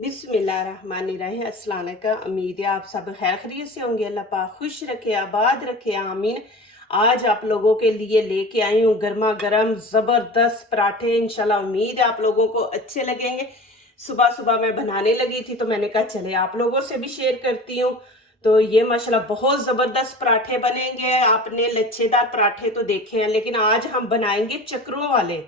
बिस्मिल्लाहिर्रहमानिर्रहीम। अस्सलाम वालेकुम। उम्मीद है आप सब खैर खैरियत से होंगे। अल्लाह पाक खुश रखे, आबाद रखे, आमीन। आज आप लोगों के लिए लेके आई हूँ गर्मा गर्म ज़बरदस्त पराठे। इंशाल्लाह उम्मीद है आप लोगों को अच्छे लगेंगे। सुबह सुबह मैं बनाने लगी थी तो मैंने कहा चले आप लोगों से भी शेयर करती हूँ। तो ये माशाल्लाह बहुत ज़बरदस्त पराठे बनेंगे। आपने लच्छेदार पराठे तो देखे हैं, लेकिन आज हम बनाएंगे चक्रों वाले।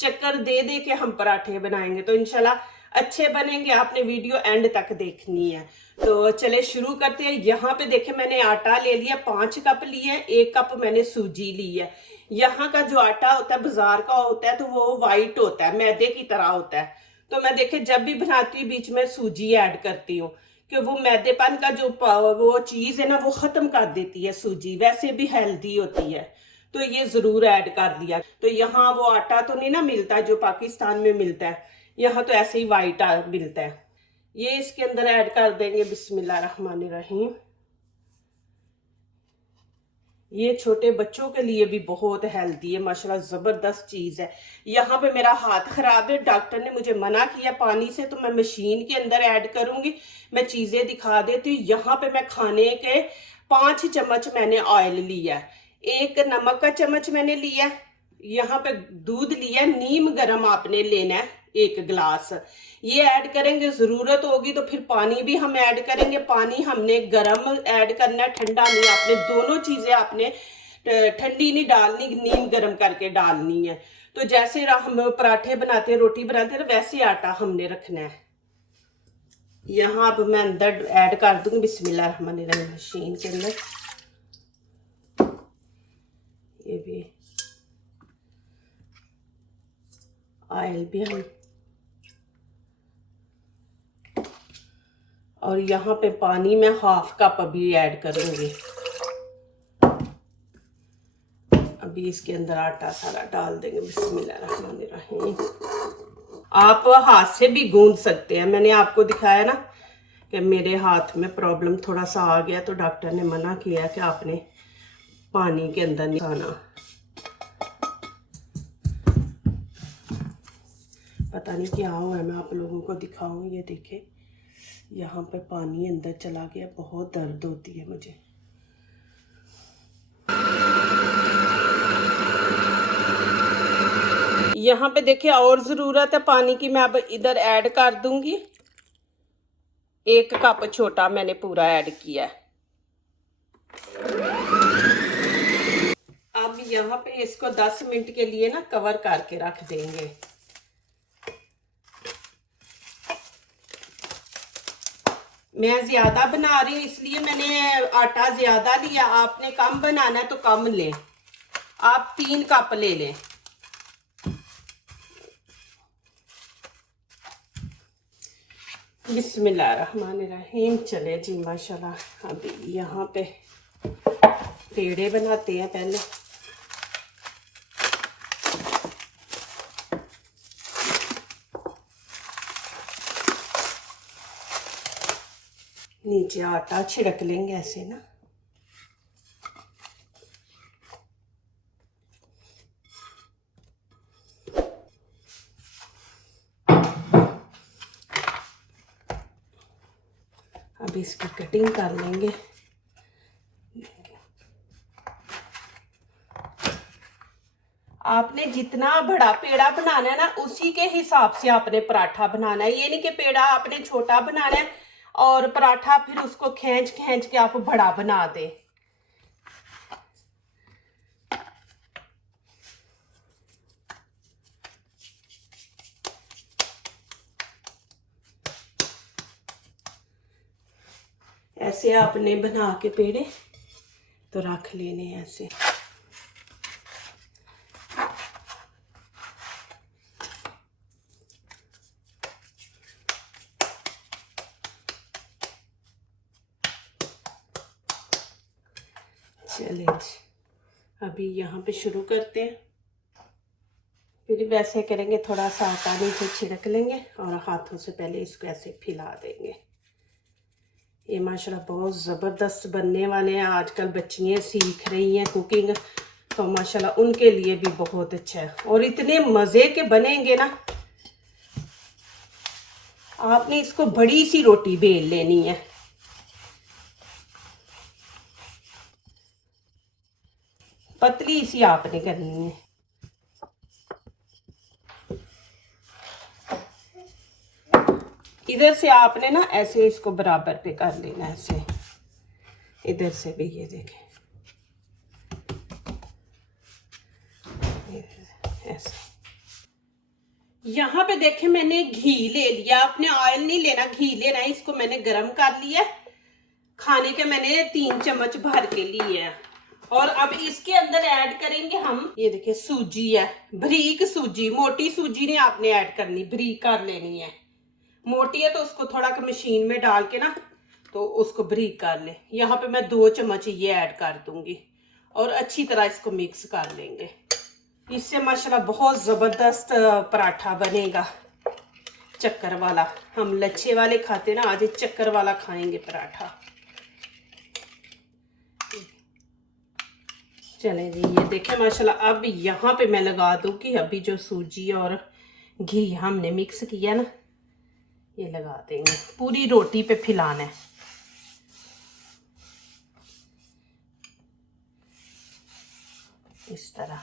चक्कर दे दे के हम पराठे बनाएंगे तो इंशाल्लाह अच्छे बनेंगे। आपने वीडियो एंड तक देखनी है। तो चले शुरू करते हैं। यहाँ पे देखे मैंने आटा ले लिया, 5 कप लिए, 1 कप मैंने सूजी ली है। यहाँ का जो आटा होता है बाजार का होता है तो वो वाइट होता है, मैदे की तरह होता है। तो मैं देखे जब भी बनाती हूँ बीच में सूजी ऐड करती हूँ कि वो मैदेपन का जो वो चीज़ है ना वो ख़त्म कर देती है सूजी, वैसे भी हेल्दी होती है। तो ये ज़रूर ऐड कर दिया। तो यहाँ वो आटा तो नहीं ना मिलता जो पाकिस्तान में मिलता है, यहाँ तो ऐसे ही वाइट मिलता है। ये इसके अंदर ऐड कर देंगे। बिस्मिल्लाहिर्रहमानिर्रहीम। ये छोटे बच्चों के लिए भी बहुत हेल्दी है, माशाल्लाह ज़बरदस्त चीज़ है। यहाँ पे मेरा हाथ ख़राब है, डॉक्टर ने मुझे मना किया पानी से, तो मैं मशीन के अंदर ऐड करूँगी। मैं चीज़ें दिखा देती हूँ। यहाँ पे मैं खाने के 5 चम्मच मैंने ऑयल लिया है, 1 नमक का चम्मच मैंने लिया। यहाँ पे दूध लिया, नीम गर्म आपने लेना है 1 गिलास। ये ऐड करेंगे, ज़रूरत होगी तो फिर पानी भी हम ऐड करेंगे। पानी हमने गर्म ऐड करना है, ठंडा नहीं। आपने दोनों चीज़ें आपने ठंडी नहीं डालनी, नीम गर्म करके डालनी है। तो जैसे हम पराठे बनाते हैं, रोटी बनाते हैं, वैसे आटा हमने रखना है। यहाँ अब मैं अंदर ऐड कर दूंगी बिस्मिल्लाहिर्रहमानिर्रहीम मशीन के अंदर। ये भी ऑयल भी हम, और यहाँ पे पानी में 1/2 कप अभी ऐड करूंगी। अभी इसके अंदर आटा सारा डाल देंगे। बिस्मिल्लाहिर्रहमानिर्रहीम। आप हाथ से भी गूंद सकते हैं। मैंने आपको दिखाया ना कि मेरे हाथ में प्रॉब्लम थोड़ा सा आ गया तो डॉक्टर ने मना किया कि आपने पानी के अंदर नहीं आना। पता नहीं क्या हुआ है, मैं आप लोगों को दिखाऊं। ये देखे यहाँ पे पानी अंदर चला गया, बहुत दर्द होती है मुझे। यहाँ पे देखिए और ज़रूरत है पानी की, मैं अब इधर ऐड कर दूंगी। 1 कप छोटा मैंने पूरा ऐड किया है। अब यहाँ पे इसको 10 मिनट के लिए ना कवर करके रख देंगे। मैं ज़्यादा बना रही हूँ इसलिए मैंने आटा ज़्यादा लिया। आपने कम बनाना है तो कम लें, आप 3 कप ले लें। बिस्मिल्लाहिर्रहमानिर्रहीम। चले जी माशाल्लाह। अभी यहाँ पे पेड़े बनाते हैं पहले। नीचे आटा छिड़क लेंगे ऐसे ना। अब इसकी कटिंग कर लेंगे। आपने जितना बड़ा पेड़ा बनाना है ना उसी के हिसाब से आपने पराठा बनाना है। ये नहीं कि पेड़ा आपने छोटा बनाना है और पराठा फिर उसको खींच खींच के आप बड़ा बना दे। ऐसे आपने बना के पेड़े तो रख लेने ऐसे। चलिए अभी यहाँ पे शुरू करते हैं। फिर वैसे करेंगे, थोड़ा सा आटा नीचे छिड़क लेंगे और हाथों से पहले इसको ऐसे फैला देंगे। ये माशाल्लाह बहुत ज़बरदस्त बनने वाले हैं। आजकल बच्चियाँ सीख रही हैं कुकिंग, तो माशाल्लाह उनके लिए भी बहुत अच्छा है और इतने मज़े के बनेंगे ना। आपने इसको बड़ी सी रोटी बेल लेनी है। पतली सी आपने करनी है। इधर से आपने ना ऐसे इसको बराबर पे कर लेना, ऐसे इधर से भी, ये देखें ऐसे। यहाँ पे देखें मैंने घी ले लिया, आपने ऑयल नहीं लेना, घी लेना है। इसको मैंने गरम कर लिया, खाने के मैंने 3 चम्मच भर के लिए है। और अब इसके अंदर ऐड करेंगे हम, ये देखिए सूजी है, बारीक सूजी, मोटी सूजी नहीं आपने ऐड करनी, बारीक कर लेनी है। मोटी है तो उसको थोड़ा मशीन में डाल के ना तो उसको बारीक कर ले। यहाँ पे मैं 2 चम्मच ये ऐड कर दूंगी और अच्छी तरह इसको मिक्स कर लेंगे। इससे माशाल्लाह बहुत ज़बरदस्त पराठा बनेगा, चक्कर वाला। हम लच्छे वाले खाते ना, आज चक्कर वाला खाएंगे पराठा। चले जी, ये देखें माशाल्लाह। अब यहाँ पे मैं लगा दूँ कि अभी जो सूजी और घी हमने मिक्स किया ना, ये लगा देंगे, पूरी रोटी पे फैलाना है। इस तरह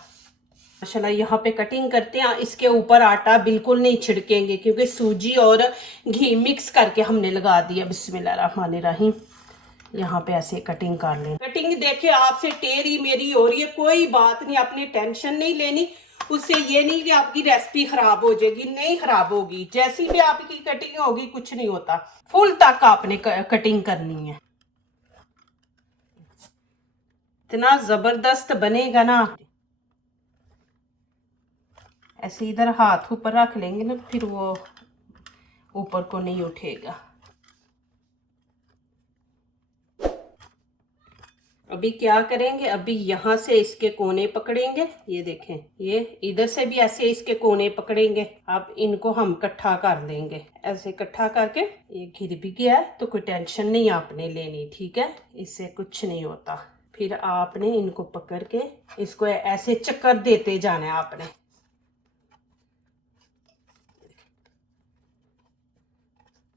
माशाल्लाह यहाँ पे कटिंग करते हैं। इसके ऊपर आटा बिल्कुल नहीं छिड़केंगे क्योंकि सूजी और घी मिक्स करके हमने लगा दिया। बिस्मिल्लाहिर्रहमानिर्रहीम। यहाँ पे ऐसे कटिंग कर लें। कटिंग देखे आपसे टेढ़ी मेरी हो रही है, कोई बात नहीं, आपने टेंशन नहीं लेनी। उससे ये नहीं कि आपकी रेसिपी खराब हो जाएगी, नहीं खराब होगी। जैसी भी आपकी कटिंग होगी कुछ नहीं होता, फुल तक आपने कटिंग करनी है। इतना जबरदस्त बनेगा ना। ऐसे इधर हाथ ऊपर रख लेंगे ना, फिर वो ऊपर को नहीं उठेगा। अभी क्या करेंगे, अभी यहाँ से इसके कोने पकड़ेंगे, ये देखें, ये इधर से भी ऐसे इसके कोने पकड़ेंगे। अब इनको हम इकट्ठा कर लेंगे, ऐसे इकट्ठा करके। ये घिर भी गया है तो कोई टेंशन नहीं आपने लेनी, ठीक है, इससे कुछ नहीं होता। फिर आपने इनको पकड़ के इसको ऐसे चक्कर देते जाना है आपने।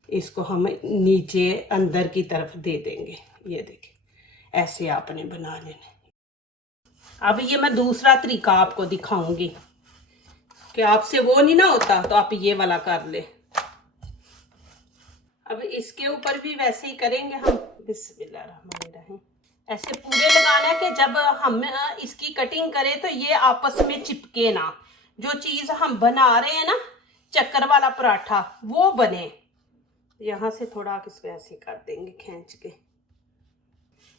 इसको हम नीचे अंदर की तरफ दे देंगे, ये देखें, ऐसे आपने बना लेना। अब ये मैं दूसरा तरीका आपको दिखाऊंगी कि आपसे वो नहीं ना होता तो आप ये वाला कर ले। अब इसके ऊपर भी वैसे ही करेंगे हम। बिस्मिल्लाहिर्रहमानिर्रहीम। ऐसे पूरे लगाना है कि जब हम इसकी कटिंग करें तो ये आपस में चिपके ना। जो चीज हम बना रहे हैं ना, चक्कर वाला पराठा, वो बने। यहाँ से थोड़ा इसको ऐसे कर देंगे खींच के।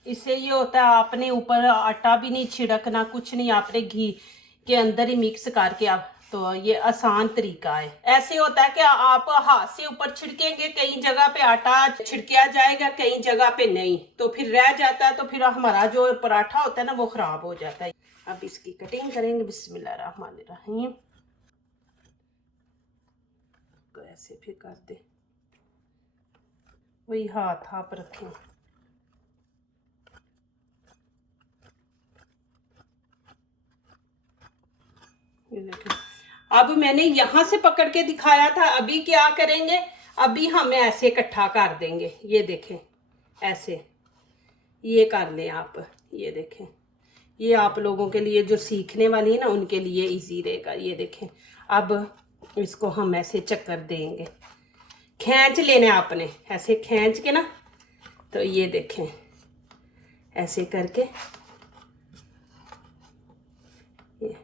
इससे ये होता है आपने ऊपर आटा भी नहीं छिड़कना, कुछ नहीं, आपने घी के अंदर ही मिक्स करके आप, तो ये आसान तरीका है। ऐसे होता है कि आप हाथ से ऊपर छिड़केंगे, कई जगह पे आटा छिड़किया जाएगा, कई जगह पे नहीं, तो फिर रह जाता है, तो फिर हमारा जो पराठा होता है ना वो खराब हो जाता है। अब इसकी कटिंग करेंगे। बिस्मिल्लाहिर्रहमानिर्रहीम। तो ऐसे फिर कर दे, वही हाथ आप रखें। अब मैंने यहां से पकड़ के दिखाया था, अभी क्या करेंगे, अभी हम ऐसे इकट्ठा कर देंगे। ये देखें, ऐसे ये कर लें आप, ये देखें। ये आप लोगों के लिए जो सीखने वाली है ना, उनके लिए इजी रहेगा। ये देखें, अब इसको हम ऐसे चक्कर देंगे, खींच लेना आपने, ऐसे खींच के ना, तो ये देखें, ऐसे करके ये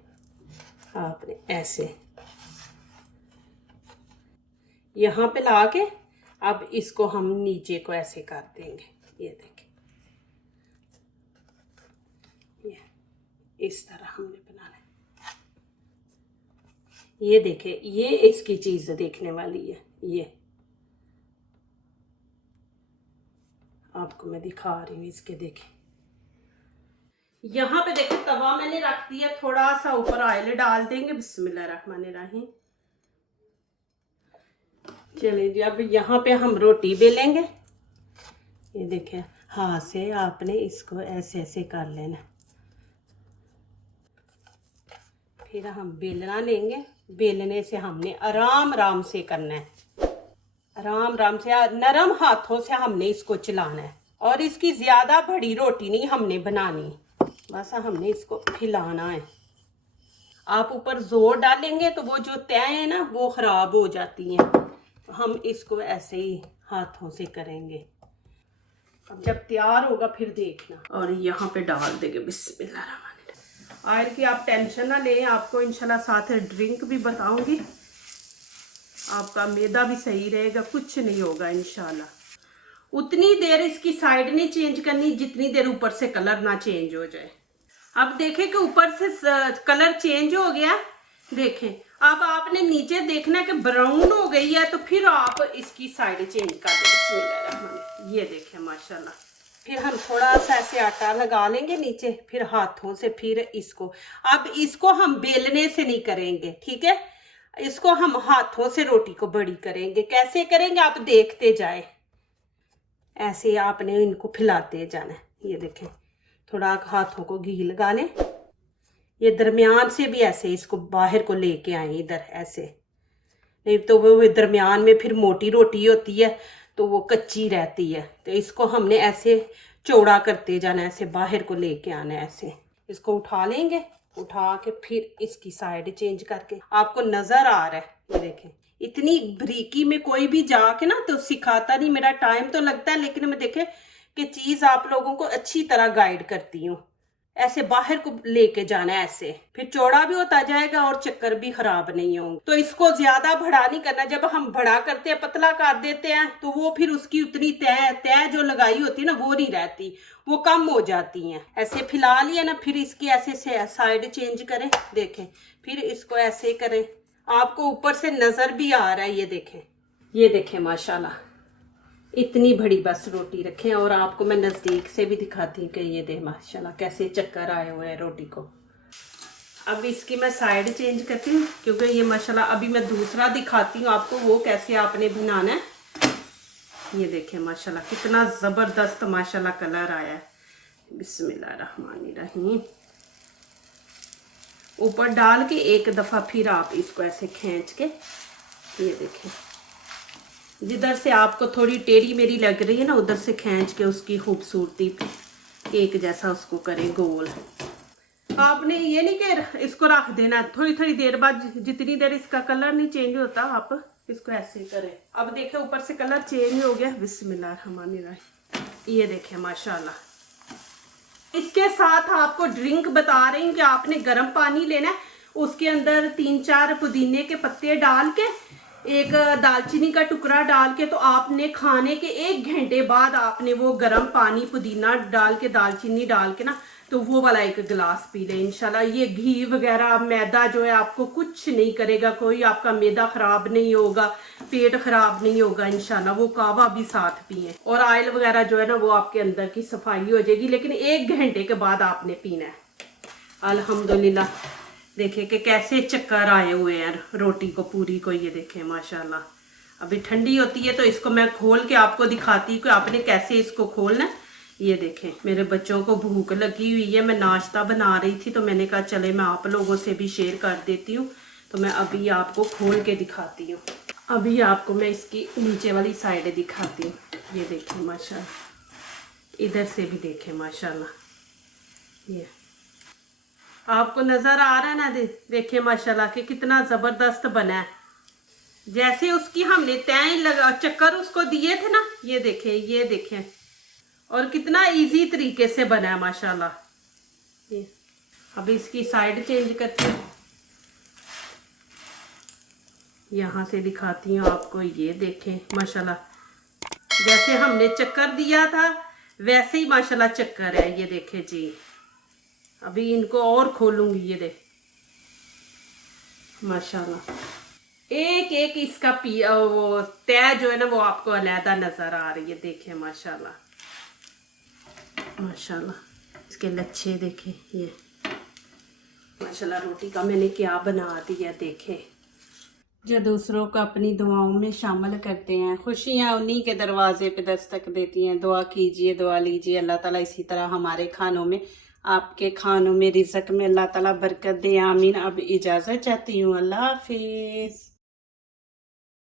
आपने ऐसे यहाँ पे ला के, अब इसको हम नीचे को ऐसे कर देंगे। ये देखें, ये इस तरह हमने बनाना है। ये देखें, ये इसकी चीज देखने वाली है। ये आपको मैं दिखा रही हूँ, इसके देखें। यहाँ पे देखें, तवा मैंने रख दिया, थोड़ा सा ऊपर ऑयल डाल देंगे। बिस्मिल्लाहिर्रहमानिर्रहीम। चलिए जी, अब यहाँ पे हम रोटी बेलेंगे। ये देखें, हाथ से आपने इसको ऐसे ऐसे कर लेना, फिर हम बेलना लेंगे। बेलने से हमने आराम आराम से करना है। आराम आराम से नरम हाथों से हमने इसको चलाना है, और इसकी ज्यादा बड़ी रोटी नहीं हमने बनानी, बस हमने इसको फैलाना है। आप ऊपर जोर डालेंगे तो वो जो तय है ना वो खराब हो जाती हैं। हम इसको ऐसे ही हाथों से करेंगे। अब जब तैयार होगा फिर देखना। और यहाँ पे डाल देंगे बिस्मिल्लाह। ऑयल की आप टेंशन ना लें, आपको इंशाल्लाह साथ ड्रिंक भी बताऊंगी, आपका मैदा भी सही रहेगा, कुछ नहीं होगा इंशाल्लाह। उतनी देर इसकी साइड नहीं चेंज करनी जितनी देर ऊपर से कलर ना चेंज हो जाए। अब देखें कि ऊपर से कलर चेंज हो गया, देखें। अब आपने नीचे देखना है कि ब्राउन हो गई है, तो फिर आप इसकी साइड चेंज कर दें। ये देखें माशाल्लाह। फिर हम थोड़ा सा ऐसे आटा लगा लेंगे नीचे, फिर हाथों से फिर इसको, अब इसको हम बेलने से नहीं करेंगे, ठीक है, इसको हम हाथों से रोटी को बड़ी करेंगे। कैसे करेंगे आप देखते जाए, ऐसे आपने इनको फैलाते जाना है। ये देखें, थोड़ा हाथों को घी लगा लें, ये दरमियान से भी ऐसे इसको बाहर को लेके आए इधर, ऐसे नहीं तो वो दरमियान में फिर मोटी रोटी होती है तो वो कच्ची रहती है। तो इसको हमने ऐसे चौड़ा करते जाना, ऐसे बाहर को लेके आना है। ऐसे इसको उठा लेंगे, उठा के फिर इसकी साइड चेंज करके, आपको नजर आ रहा है ये देखें। इतनी बारीकी में कोई भी जाके ना तो सिखाता नहीं, मेरा टाइम तो लगता है, लेकिन मैं देखे कि चीज आप लोगों को अच्छी तरह गाइड करती हूँ। ऐसे बाहर को लेके जाना है, ऐसे फिर चौड़ा भी होता जाएगा और चक्कर भी खराब नहीं होंगे। तो इसको ज्यादा बड़ा नहीं करना, जब हम बड़ा करते हैं पतला कर देते हैं तो वो फिर उसकी उतनी तय जो लगाई होती है ना वो नहीं रहती, वो कम हो जाती हैं। ऐसे फैला लिया ना, फिर इसकी ऐसे साइड चेंज करें, देखें, फिर इसको ऐसे करें, आपको ऊपर से नजर भी आ रहा है। ये देखें माशाल्लाह, इतनी बड़ी बस रोटी रखें। और आपको मैं नज़दीक से भी दिखाती हूँ कि ये दे माशाल्लाह कैसे चक्कर आए हुए हैं रोटी को। अब इसकी मैं साइड चेंज करती हूँ, क्योंकि ये माशाल्लाह अभी मैं दूसरा दिखाती हूँ आपको वो कैसे आपने बनाना है। ये देखें माशाल्लाह कितना ज़बरदस्त माशाल्लाह कलर आया है। बिस्मिल्लाहिर्रहमानिर्रहीम। ऊपर डाल के एक दफ़ा फिर आप इसको ऐसे खींच के, ये देखें, जिधर से आपको थोड़ी टेढ़ी मेरी लग रही है ना उधर से खींच के उसकी खूबसूरती पे एक जैसा उसको करें गोल। आपने ये नहीं कि इसको रख देना, थोड़ी थोड़ी देर बाद जितनी देर इसका कलर नहीं चेंज होता आप इसको ऐसे करें। अब देखें ऊपर से कलर चेंज हो गया। बिस्मिल्लाहिर्रहमानिर्रहीम। ये देखें माशाल्लाह। इसके साथ आपको ड्रिंक बता रही हूँ कि आपने गर्म पानी लेना है, उसके अंदर 3-4 पुदीने के पत्ते डाल के, एक दालचीनी का टुकड़ा डाल के, तो आपने खाने के 1 घंटे बाद आपने वो गर्म पानी पुदीना डाल के दालचीनी डाल के ना तो वो वाला 1 गिलास पी लें इंशाल्लाह। ये घी वगैरह मैदा जो है आपको कुछ नहीं करेगा, कोई आपका मैदा खराब नहीं होगा, पेट खराब नहीं होगा इंशाल्लाह। वो कावा भी साथ पिए, और ऑयल वगैरह जो है ना वो आपके अंदर की सफाई हो जाएगी, लेकिन 1 घंटे के बाद आपने पीना है। अल्हम्दुलिल्लाह देखिए कि कैसे चक्कर आए हुए हैं रोटी को पूरी को। ये देखें माशाल्लाह। अभी ठंडी होती है तो इसको मैं खोल के आपको दिखाती हूँ कि आपने कैसे इसको खोलना है। ये देखें, मेरे बच्चों को भूख लगी हुई है, मैं नाश्ता बना रही थी तो मैंने कहा चले मैं आप लोगों से भी शेयर कर देती हूँ। तो मैं अभी आपको खोल के दिखाती हूँ। अभी आपको मैं इसकी नीचे वाली साइड दिखाती हूँ। ये देखें माशाल्लाह, इधर से भी देखें माशाल्लाह। ये आपको नजर आ रहा है ना, देखिए माशाल्लाह कि कितना जबरदस्त बना है। जैसे उसकी हमने तय लगा चक्कर उसको दिए थे ना, ये देखें और कितना इजी तरीके से बना है माशाल्लाह। ये अब इसकी साइड चेंज करती हूँ, यहाँ से दिखाती हूँ आपको। ये देखें माशाल्लाह, जैसे हमने चक्कर दिया था वैसे ही माशाल्लाह चक्कर है। ये देखें जी, अभी इनको और खोलूंगी। ये देख माशाल्लाह, एक इसका वो तय जो है ना वो आपको अलहदा नजर आ रही है। देखें माशाल्लाह माशाल्लाह, इसके लच्छे देखें। ये माशाल्लाह रोटी का मैंने क्या बना दिया। देखें, जो दूसरों को अपनी दुआओं में शामिल करते हैं, खुशियां उन्हीं के दरवाजे पे दस्तक देती हैं। दुआ कीजिए, दुआ लीजिए, अल्लाह ताला इसी तरह हमारे खानों में, आपके खानों में, रिज़्क़ में अल्लाह ताला बरकत दे, आमीन। अब इजाज़त चाहती हूँ, अल्लाह हाफिज़।